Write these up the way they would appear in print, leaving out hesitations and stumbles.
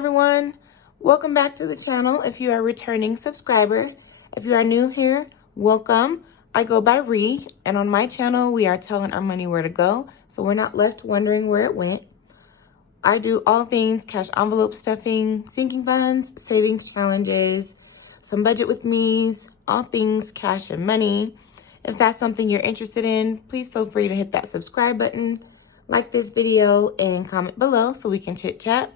everyone, welcome back to the channel. If you are a returning subscriber, if you are new here, welcome. I go by Ree, and on my channel we are telling our money where to go so we're not left wondering where it went. I do all things cash envelope stuffing, sinking funds, savings challenges, some budget with me's, all things cash and money. If that's something you're interested in, please feel free to hit that subscribe button, like this video, and comment below so we can chit chat.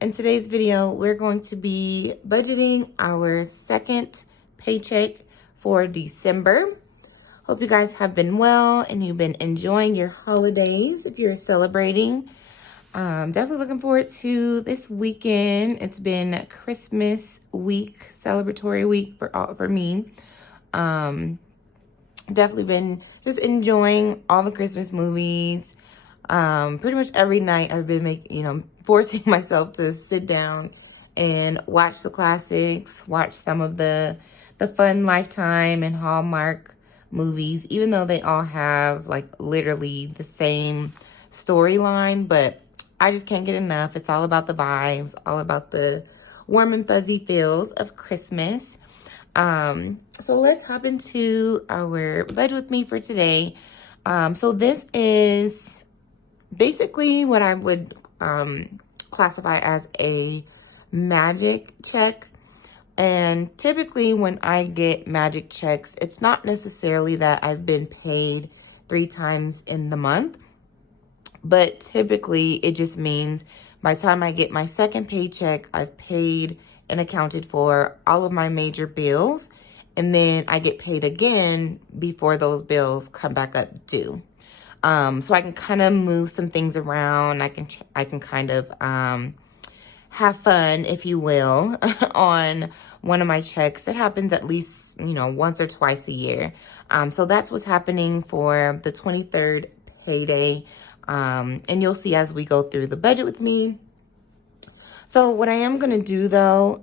In today's video, we're going to be budgeting our second paycheck for December. Hope you guys have been well and you've been enjoying your holidays if you're celebrating. Definitely looking forward to this weekend. It's been Christmas week, celebratory week for me. Definitely been just enjoying all the Christmas movies. Pretty much every night I've been forcing myself to sit down and watch the classics, watch some of the fun Lifetime and Hallmark movies, even though they all have like literally the same storyline, but I just can't get enough. It's all about the vibes, all about the warm and fuzzy feels of Christmas. So let's hop into our budget with me for today. So this is basically what I would classify as a magic check. And typically when I get magic checks, it's not necessarily that I've been paid 3 times in the month, but typically it just means by the time I get my second paycheck, I've paid and accounted for all of my major bills, and then I get paid again before those bills come back up due. So I can kind of move some things around. I can kind of have fun, if you will, on one of my checks. It happens at least, once or twice a year. So that's what's happening for the 23rd payday. And you'll see as we go through the budget with me. So what I am going to do though,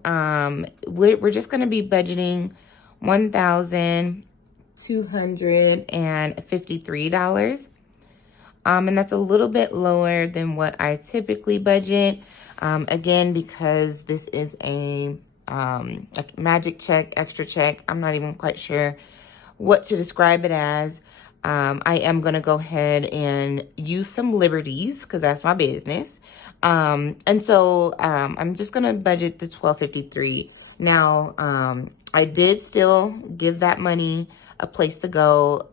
we're just going to be budgeting $1,253. And that's a little bit lower than what I typically budget. Again, because this is a magic check, extra check. I'm not even quite sure what to describe it as. I am going to go ahead and use some liberties because that's my business. And so I'm just going to budget the $1,253. Now, I did still give that money a place to go.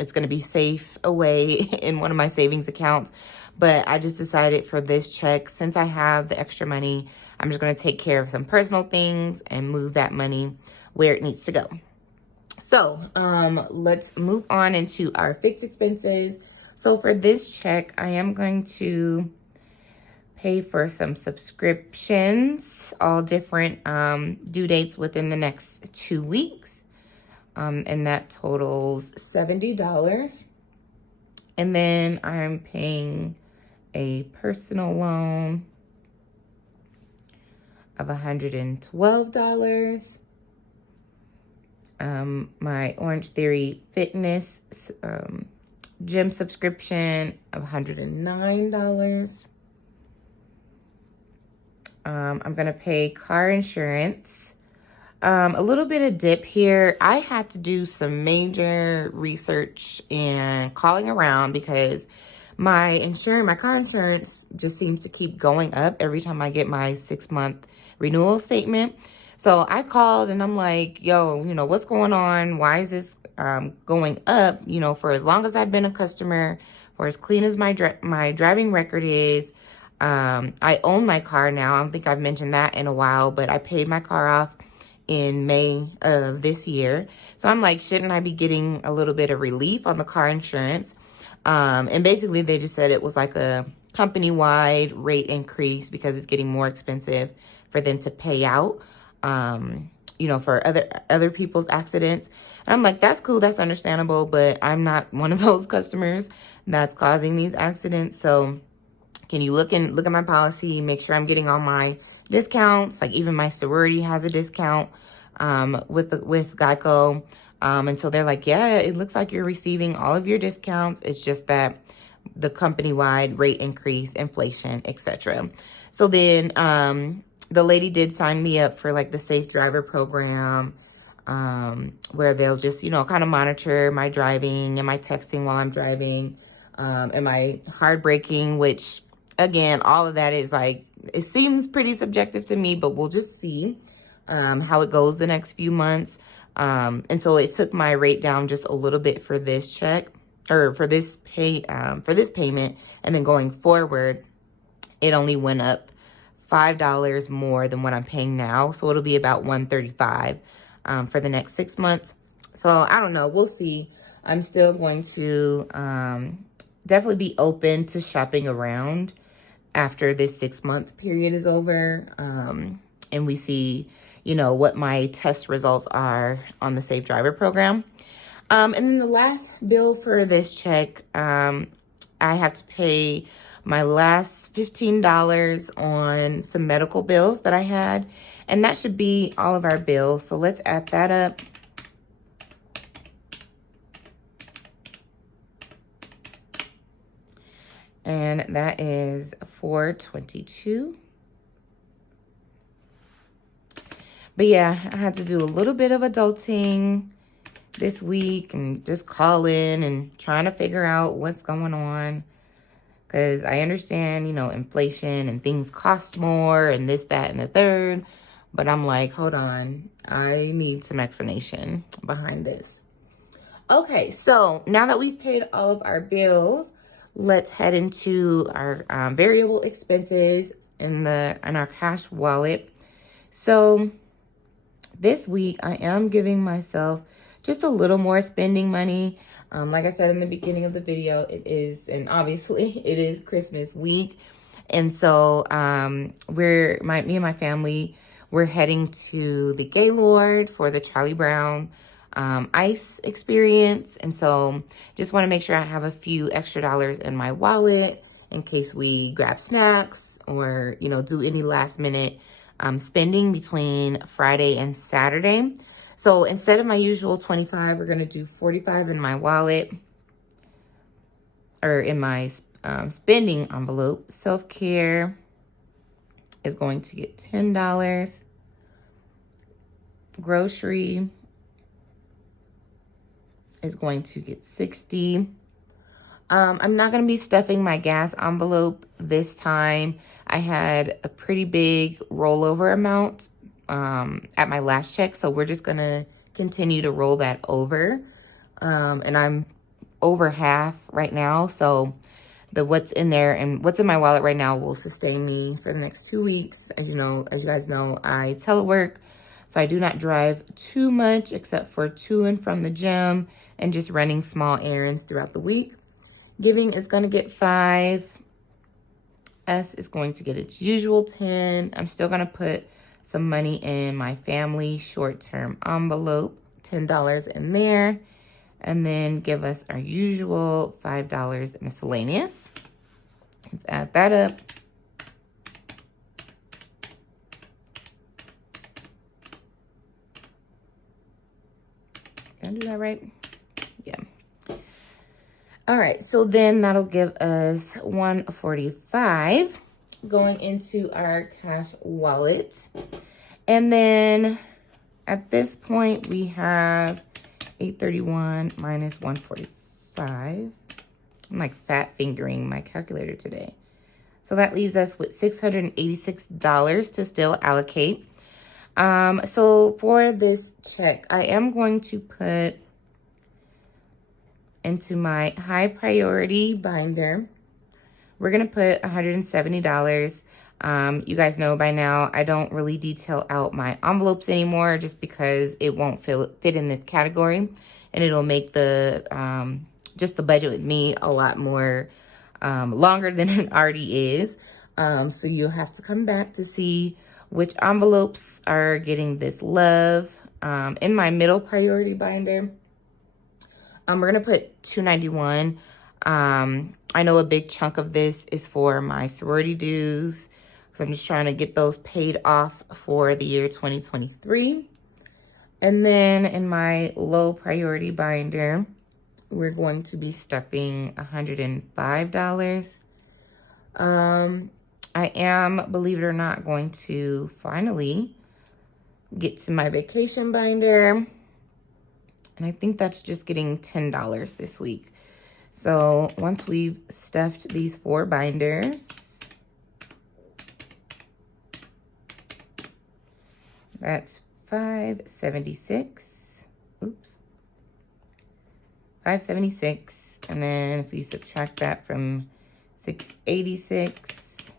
It's going to be safe away in one of my savings accounts. But I just decided for this check, since I have the extra money, I'm just going to take care of some personal things and move that money where it needs to go. So let's move on into our fixed expenses. So for this check, I am going to pay for some subscriptions, all different due dates within the next 2 weeks. And that totals $70. And then I'm paying a personal loan of $112. My Orange Theory Fitness gym subscription of $109. I'm going to pay car insurance. A little bit of dip here. I had to do some major research and calling around because my car insurance just seems to keep going up every time I get my 6-month renewal statement. So I called and I'm like, yo, what's going on? Why is this going up? For as long as I've been a customer, for as clean as my driving record is, I own my car now. I don't think I've mentioned that in a while, but I paid my car off in May of this year. So I'm like, shouldn't I be getting a little bit of relief on the car insurance? And basically they just said it was like a company-wide rate increase because it's getting more expensive for them to pay out, for other people's accidents. And I'm like, that's cool, that's understandable, but I'm not one of those customers that's causing these accidents. So can you look at my policy, make sure I'm getting all my discounts? Like even my sorority has a discount with Geico. And so they're like, yeah, it looks like you're receiving all of your discounts. It's just that the company-wide rate increase, inflation, etc. So then the lady did sign me up for like the safe driver program, where they'll just, you know, kind of monitor my driving and my texting while I'm driving, and my hard braking, which again, all of that is like, it seems pretty subjective to me, but we'll just see how it goes the next few months. And so it took my rate down just a little bit for this check, or for this payment. And then going forward, it only went up $5 more than what I'm paying now. So it'll be about $135 for the next 6 months. So I don't know. We'll see. I'm still going to definitely be open to shopping around after this 6-month period is over. And we see, you know, what my test results are on the Safe Driver program. And then the last bill for this check, I have to pay my last $15 on some medical bills that I had. And that should be all of our bills. So let's add that up. And that is $422. But yeah, I had to do a little bit of adulting this week and just calling and trying to figure out what's going on. Because I understand, you know, inflation and things cost more and this, that, and the third. But I'm like, hold on. I need some explanation behind this. Okay, so now that we've paid all of our bills, let's head into our variable expenses in our cash wallet. So this week, I am giving myself just a little more spending money. Like I said in the beginning of the video, it is, and obviously it is Christmas week. And so me and my family, we're heading to the Gaylord for the Charlie Brown ice experience. And so just want to make sure I have a few extra dollars in my wallet in case we grab snacks or, you know, do any last minute spending between Friday and Saturday. So instead of my usual 25, we're going to do 45 in my wallet, or in my spending envelope. Self-care is going to get $10. Grocery is going to get $60. I'm not going to be stuffing my gas envelope this time. I had a pretty big rollover amount at my last check, so we're just going to continue to roll that over. And I'm over half right now, so what's in there and what's in my wallet right now will sustain me for the next 2 weeks. As you guys know, I telework, so I do not drive too much except for to and from the gym and just running small errands throughout the week. Giving is going to get 5. S is going to get its usual 10. I'm still going to put some money in my family short-term envelope, $10 in there, and then give us our usual $5 miscellaneous. Let's add that up. Did I do that right? Yeah. All right, so then that'll give us $145 going into our cash wallet. And then at this point, we have $831 minus $145. I'm like fat fingering my calculator today. So that leaves us with $686 to still allocate. So for this check, I am going to put into my high priority binder. We're going to put $170. You guys know by now, I don't really detail out my envelopes anymore just because it won't fit in this category. And it'll make just the budget with me a lot more longer than it already is. So you'll have to come back to see which envelopes are getting this love. In my middle priority binder, we're going to put $291. I know a big chunk of this is for my sorority dues, because I'm just trying to get those paid off for the year 2023. And then in my low priority binder, we're going to be stuffing $105. I am, believe it or not, going to finally get to my vacation binder. And I think that's just getting $10 this week. So once we've stuffed these 4 binders, that's $576. Oops. $576. And then if we subtract that from $686,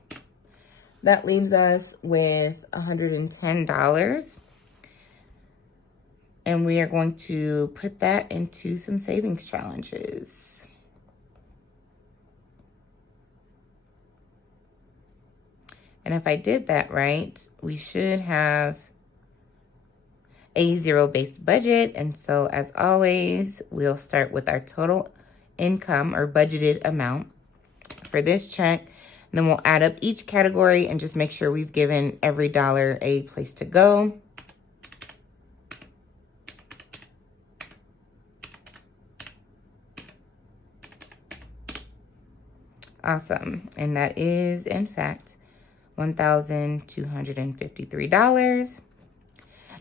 that leaves us with $110. And we are going to put that into some savings challenges. And if I did that right, we should have a zero-based budget. And so as always, we'll start with our total income or budgeted amount for this check. And then we'll add up each category and just make sure we've given every dollar a place to go. Awesome. And that is, in fact, $1,253.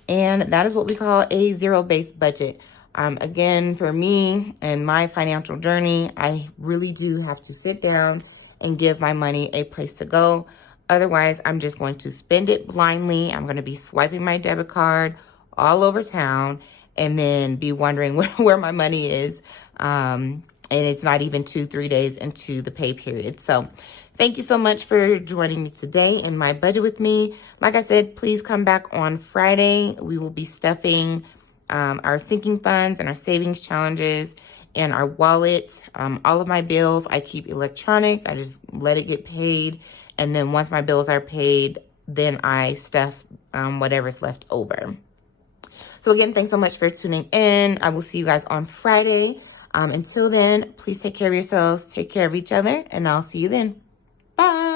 And that is what we call a zero-based budget. Again, for me and my financial journey, I really do have to sit down and give my money a place to go. Otherwise, I'm just going to spend it blindly. I'm going to be swiping my debit card all over town and then be wondering where my money is. And it's not even 2-3 days into the pay period. So thank you so much for joining me today in my budget with me. Like I said, please come back on Friday. We will be stuffing our sinking funds and our savings challenges and our wallet. All of my bills I keep electronic. I just let it get paid. And then once my bills are paid, then I stuff whatever's left over. So again, thanks so much for tuning in. I will see you guys on Friday. Until then, please take care of yourselves, take care of each other, and I'll see you then. Bye.